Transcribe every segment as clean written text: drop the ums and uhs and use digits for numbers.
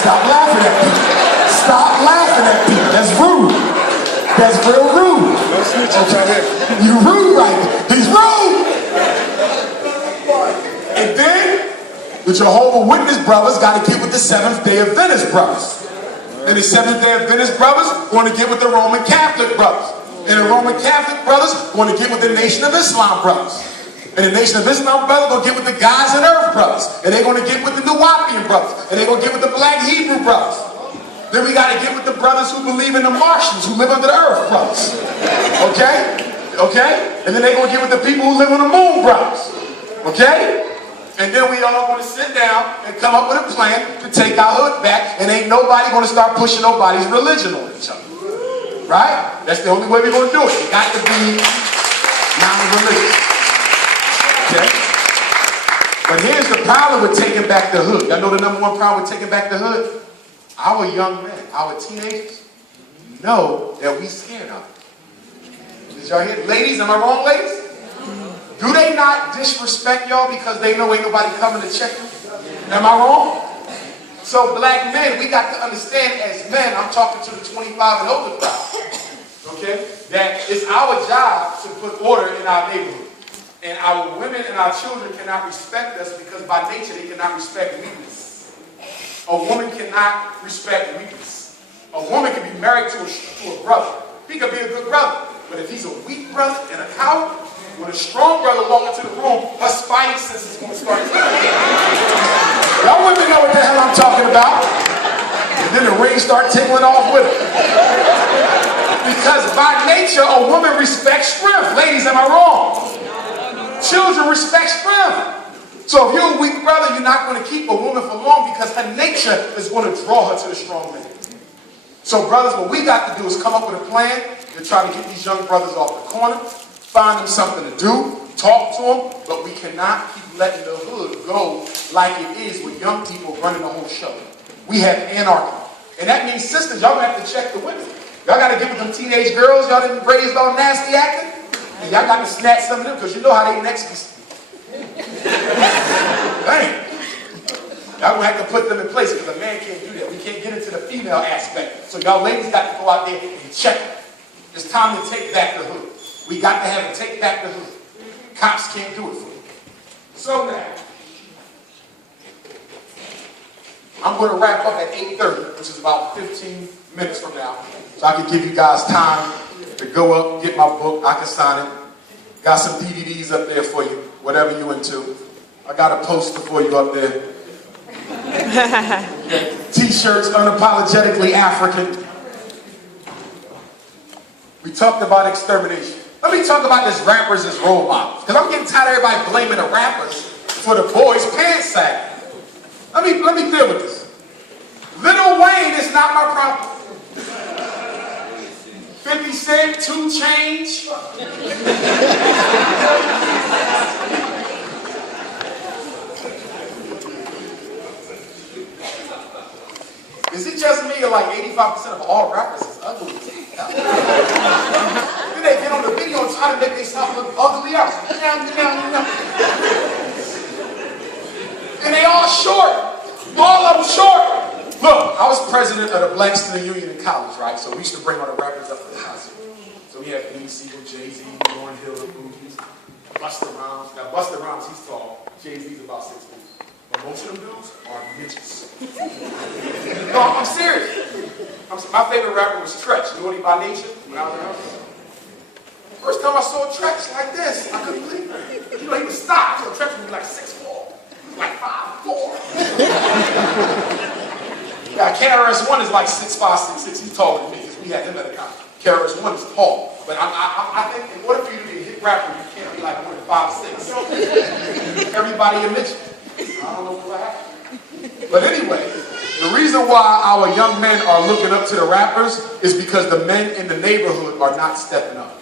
Stop laughing at people. Stop laughing at people. That's rude. That's real rude. No snitching out here. You rude right there. He's rude. And then the Jehovah's Witness brothers got to get with the Seventh-day Adventist brothers. And the Seventh-day Adventist brothers want to get with the Roman Catholic brothers. And the Roman Catholic brothers want to get with the Nation of Islam brothers. And the Nation of Islam brothers going to get with the Guys and Earth brothers. And they're going to get with the Nuwapian brothers. And they're going to get with the Black Hebrew brothers. Then we got to get with the brothers who believe in the Martians, who live under the earth brothers. Okay? Okay? And then they're going to get with the people who live on the moon brothers. Okay? And then we all going to sit down and come up with a plan to take our hood back, and ain't nobody going to start pushing nobody's religion on each other. Right? That's the only way we're going to do it. It got to be non-religious. Okay? But here's the problem with taking back the hood. Y'all know the number one problem with taking back the hood? Our young men, our teenagers, know that we scared of them. Did y'all hear? Ladies, am I wrong, ladies? Do they not disrespect y'all because they know ain't nobody coming to check them? Am I wrong? So black men, we got to understand as men, I'm talking to the 25 and older crowd, okay, that it's our job to put order in our neighborhood. And our women and our children cannot respect us because by nature they cannot respect weakness. A woman cannot respect weakness. A woman can be married to a brother. He could be a good brother. But if he's a weak brother and a coward, when a strong brother walks into the room, her spidey sense is going to start clicking. Y'all women know what the hell I'm talking about. And then the rings start tickling off with her. Because by nature, a woman respects strength. Ladies, am I wrong? Children respect strength. So if you're a weak brother, you're not going to keep a woman for long because her nature is going to draw her to the strong man. So brothers, what we got to do is come up with a plan to try to get these young brothers off the corner, find them something to do, talk to them, but we cannot keep letting the hood go like it is with young people running the whole show. We have anarchy. And that means, sisters, y'all gonna have to check the women. Y'all got to get with them teenage girls y'all didn't raised all nasty acting. And y'all got to snatch some of them because you know how they next be. Dang. Y'all gonna have to put them in place because a man can't do that. We can't get into the female aspect. So y'all ladies got to go out there and check it. It's time to take back the hood. We got to have them take back the hood. Cops can't do it for you. So now, I'm going to wrap up at 8:30, which is about 15 minutes from now. So I can give you guys time to go up, get my book, I can sign it. Got some DVDs up there for you, whatever you into. I got a poster for you up there. T-shirts, unapologetically African. We talked about extermination. Let me talk about this rappers as role models. Because I'm getting tired of everybody blaming the rappers for the boys' pants sagging. Let me deal with this. Lil Wayne is not my problem. 50 Cent, 2 Chainz. Is it just me or like 85% of all rappers is ugly? Then they get on the video and try to make themselves look uglier. And they all short. All of them short. Look, I was president of the Black Student Union in college, right? So we used to bring all the rappers up to the house. So we had Beanie Siegel, Jay-Z, Lauryn Hill, the Boogies, Busta Rhymes. Now Busta Rhymes, he's tall. Jay-Z's about 6 feet. But most of them dudes are midgets. No, I'm serious. My favorite rapper was Tretch. You know what he by nature? When I was in house. First time I saw Tretch like this, I couldn't believe it. You know, he was stopped. So Tretch would be like 6'4", like 5'4". Now, KRS-One is like 6'5", 6'6". He's taller than me because we had him at a time. KRS-One is tall. But I think in order for you to be a hit rapper, you can't be like more than 5'6". Everybody a midget. I don't know what happened. But anyway, the reason why our young men are looking up to the rappers is because the men in the neighborhood are not stepping up.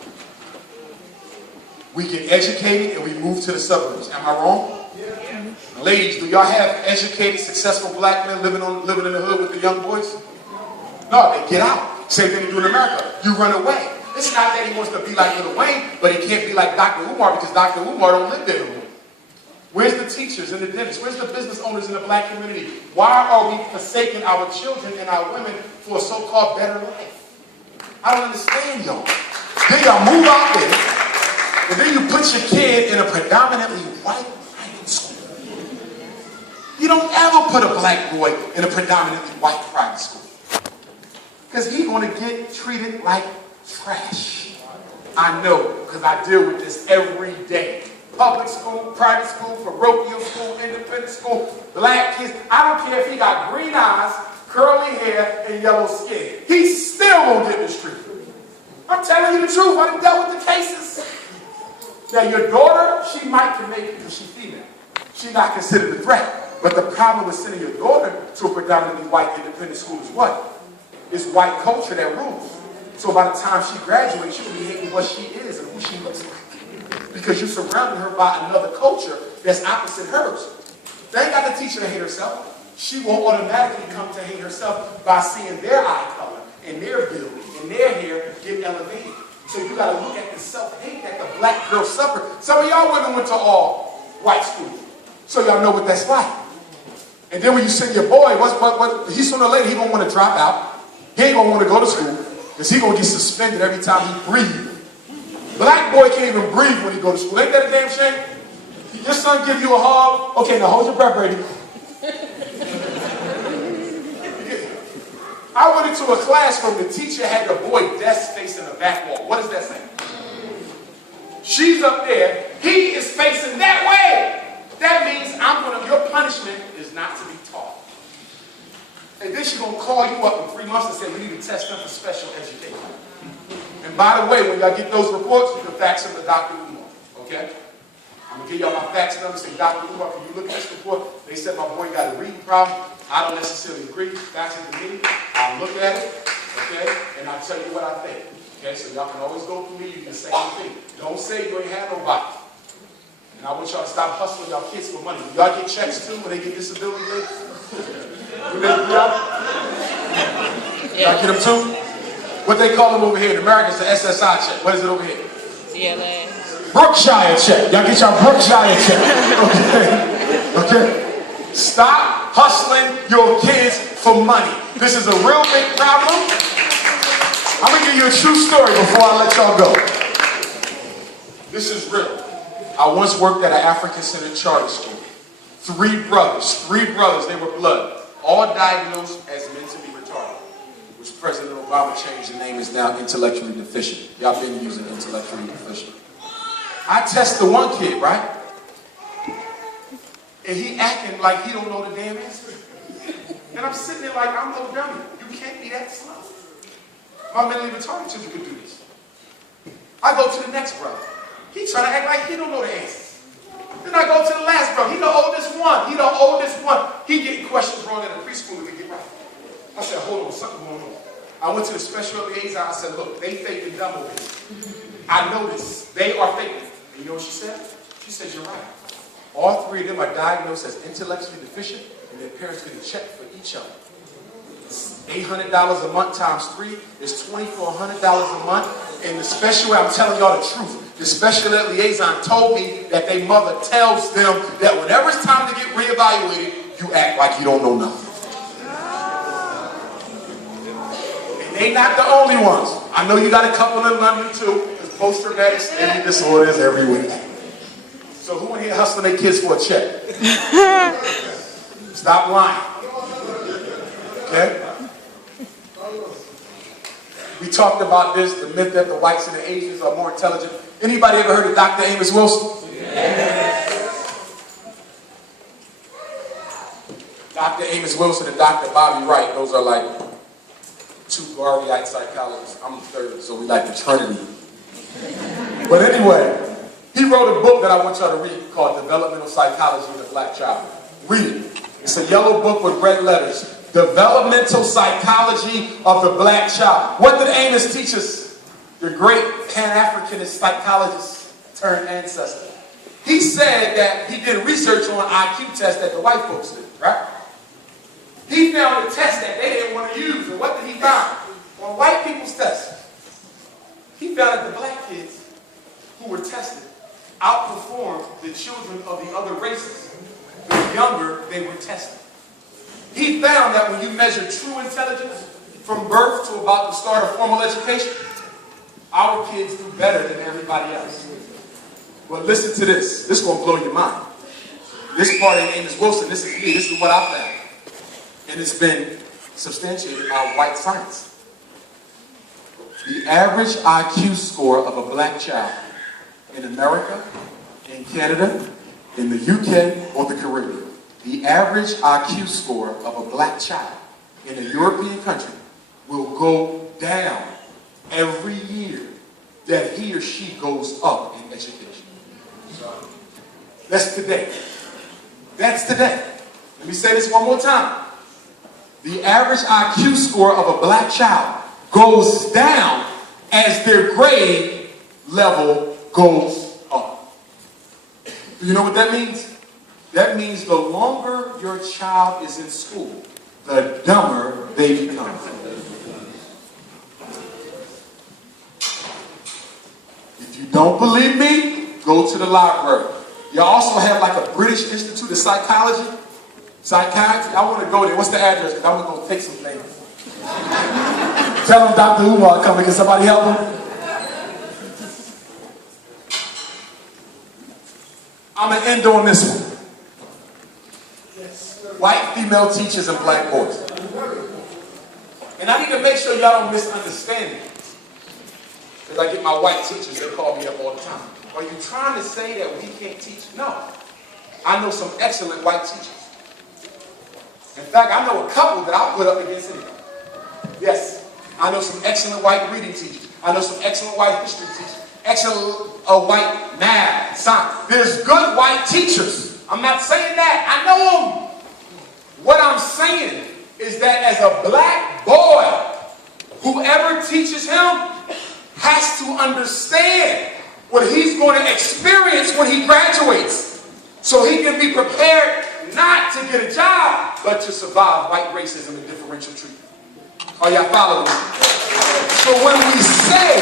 We get educated and we move to the suburbs. Am I wrong? Yeah. Ladies, do y'all have educated, successful black men living in the hood with the young boys? No, they get out. Same thing they do in America. You run away. It's not that he wants to be like Lil Wayne, but he can't be like Dr. Umar because Dr. Umar don't live there no more. Where's the teachers and the dentists? Where's the business owners in the black community? Why are we forsaking our children and our women for a so-called better life? I don't understand y'all. Then y'all move out there, and then you put your kid in a predominantly white private school. You don't ever put a black boy in a predominantly white private school. Because he's going to get treated like trash. I know, because I deal with this every day. Public school, private school, parochial school, independent school, black kids. I don't care if he got green eyes, curly hair, and yellow skin. He still won't get mistreated. I'm telling you the truth. I done dealt with the cases. Now, your daughter, she might can make it because she's female. She's not considered a threat. But the problem with sending your daughter to a predominantly white independent school is what? It's white culture that rules. So by the time she graduates, she'll be hating what she is and who she looks like. Because you're surrounding her by another culture that's opposite hers. They ain't got to teach her to hate herself. She will automatically come to hate herself by seeing their eye color and their build and their hair get elevated. So you got to look at the self-hate that the black girls suffer. Some of y'all women went to all white school, so y'all know what that's like. And then when you send your boy, he's sooner or later, he gonna want to drop out. He ain't gonna want to go to school because he gonna get suspended every time he breathes. Black boy can't even breathe when he go to school. Ain't that a damn shame? Your son give you a hug. Okay, now hold your breath, Brady. I went into a classroom. The teacher had the boy desk facing the back wall. What does that say? She's up there. He is facing that way. That means your punishment is not to be taught. And then she's going to call you up in 3 months and say, we need to test them for special education. And by the way, when y'all get those reports, you can fax them to Dr. Umar. Okay? I'm going to give y'all my fax number. Say, Dr. Umar, can you look at this report? They said my boy got a reading problem. I don't necessarily agree. Fax it to me. I'll look at it. Okay? And I'll tell you what I think. Okay? So y'all can always go through me. You can say anything. Don't say you ain't had nobody. And I want y'all to stop hustling y'all kids for money. Y'all get checks too when they get disability rates? Do they do that? Y'all get them too? What they call them over here in America is the SSI check. What is it over here? CLA. Brookshire check. Y'all get y'all Brookshire check. Okay? Okay? Stop hustling your kids for money. This is a real big problem. I'm going to give you a true story before I let y'all go. This is real. I once worked at an African-centered charter school. 3 brothers, they were blood, all diagnosed as mentally retarded, which President Obama changed the name, is now intellectually deficient. Y'all been using intellectually deficient. I test the one kid, right? And he acting like he don't know the damn answer. And I'm sitting there like, I'm no dummy. You can't be that slow. My mentally retarded children could do this. I go to the next brother. He's trying to act like he don't know the answers. Then I go to the last brother. He the oldest one. He getting questions wrong at a preschool to get right. I said, hold on, something going on. I went to the special liaison. I said, look, they faking dumb over here. I know this. They are faking. And you know what she said? She said, you're right. All 3 of them are diagnosed as intellectually deficient, and their parents get a check for each of them. $800 a month times 3 is $2,400 a month. And the special, I'm telling y'all the truth, the special ed liaison told me that their mother tells them that whenever it's time to get reevaluated, you act like you don't know nothing. And they not the only ones. I know you got a couple in London too. There's post-traumatic stress disorders everywhere. So who in here hustling their kids for a check? Stop lying. Okay? We talked about this, the myth that the whites and the Asians are more intelligent. Anybody ever heard of Dr. Amos Wilson? Yes. Dr. Amos Wilson and Dr. Bobby Wright, those are like 2 Garveyite psychologists. I'm the 3rd, so we like the Trinity. But anyway, he wrote a book that I want y'all to read called Developmental Psychology of the Black Child. Read it. It's a yellow book with red letters. Developmental Psychology of the Black Child. What did Amos teach us? The great Pan-Africanist psychologist turned ancestor. He said that he did research on IQ tests that the white folks did, right? He found a test that they didn't want to use. And what did he find? On white people's tests, he found that the black kids who were tested outperformed the the children of the other races, the younger they were tested. He found that when you measure true intelligence from birth to about the start of formal education, our kids do better than everybody else. But listen to this. This is going to blow your mind. This part ain't Amos Wilson. This is me. This is what I found. And it's been substantiated by white science. The average IQ score of a black child in America, in Canada, in the UK, or the Caribbean, the average IQ score of a black child in a European country will go down every year that he or she goes up in education. That's today. That's today. Let me say this one more time. The average IQ score of a black child goes down as their grade level goes up. Do you know what that means? That means the longer your child is in school, the dumber they become. If you don't believe me, go to the library. You also have like a British Institute of Psychiatry. I want to go there. What's the address? Because I'm going to take some things. Tell them Dr. Umar coming. Can somebody help him? I'm going to end on this one. White female teachers and black boys. And I need to make sure y'all don't misunderstand me. Because I get my white teachers, they call me up all the time. Are you trying to say that we can't teach? No. I know some excellent white teachers. In fact, I know a couple that I'll put up against anybody. Yes, I know some excellent white reading teachers. I know some excellent white history teachers. Excellent white math, science. There's good white teachers. I'm not saying that. I know them. What I'm saying is that as a black boy, whoever teaches him has to understand what he's going to experience when he graduates, so he can be prepared not to get a job, but to survive white racism and differential treatment. Are y'all following me? So when we say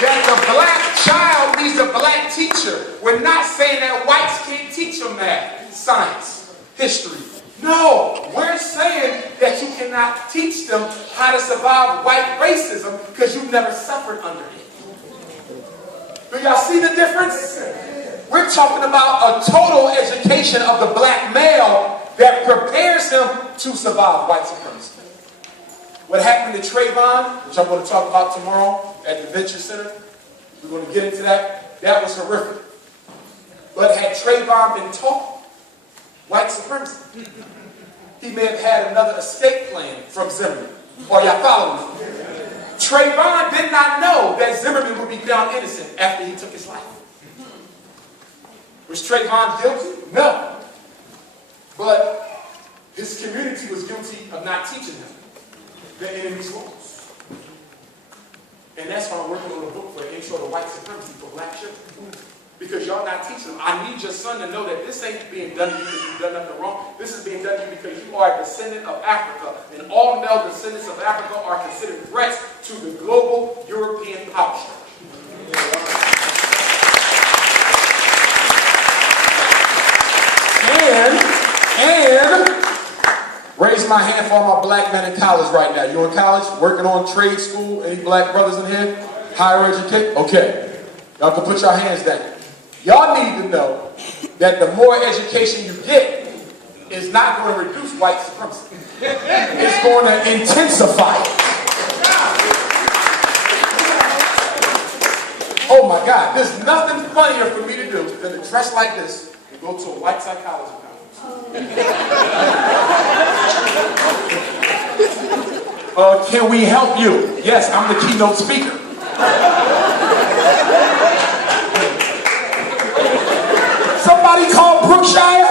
that the black child needs a black teacher, we're not saying that whites can't teach them math, science, history. No, we're saying that you cannot teach them how to survive white racism because you've never suffered under it. Do y'all see the difference? We're talking about a total education of the black male that prepares him to survive white supremacy. What happened to Trayvon, which I'm going to talk about tomorrow at the Venture Center, we're going to get into that. That was horrific. But had Trayvon been taught white supremacy, he may have had another escape plan from Zimmerman. Are y'all following me? Trayvon did not know that Zimmerman would be found innocent after he took his life. Was Trayvon guilty? No. But his community was guilty of not teaching him the enemy's laws. And that's why I'm working on a book for an intro to white supremacy for black children. Because y'all not teaching them. I need your son to know that this ain't being done to you because you've done nothing wrong. This is being done to you because you are a descendant of Africa. And all male descendants of Africa are considered threats to the global European power structure. And raise my hand for all my black men in college right now. You in college? Working on trade school? Any black brothers in here? Higher education? Okay. Y'all can put your hands down. Y'all need to know that the more education you get is not going to reduce white supremacy. It's going to intensify it. Oh my God, there's nothing funnier for me to do than to dress like this and go to a white psychology conference. Can we help you? Yes, I'm the keynote speaker. Somebody call Brookshire?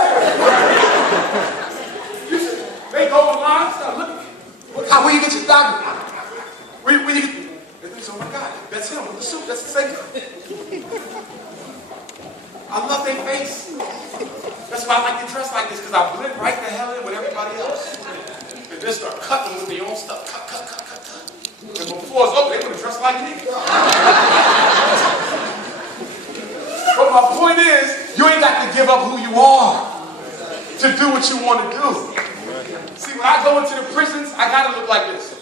They go online and start look how we get your doctor. We get, oh my God, that's him with the suit, that's the same guy. I love their face. That's why I like to dress like this, because I blend right the hell in with everybody else. And they start cutting with their own stuff. Cut. And before it's over, they're going to dress like me. But my point is, you ain't got to give up who you are to do what you want to do. See, when I go into the prisons, I got to look like this.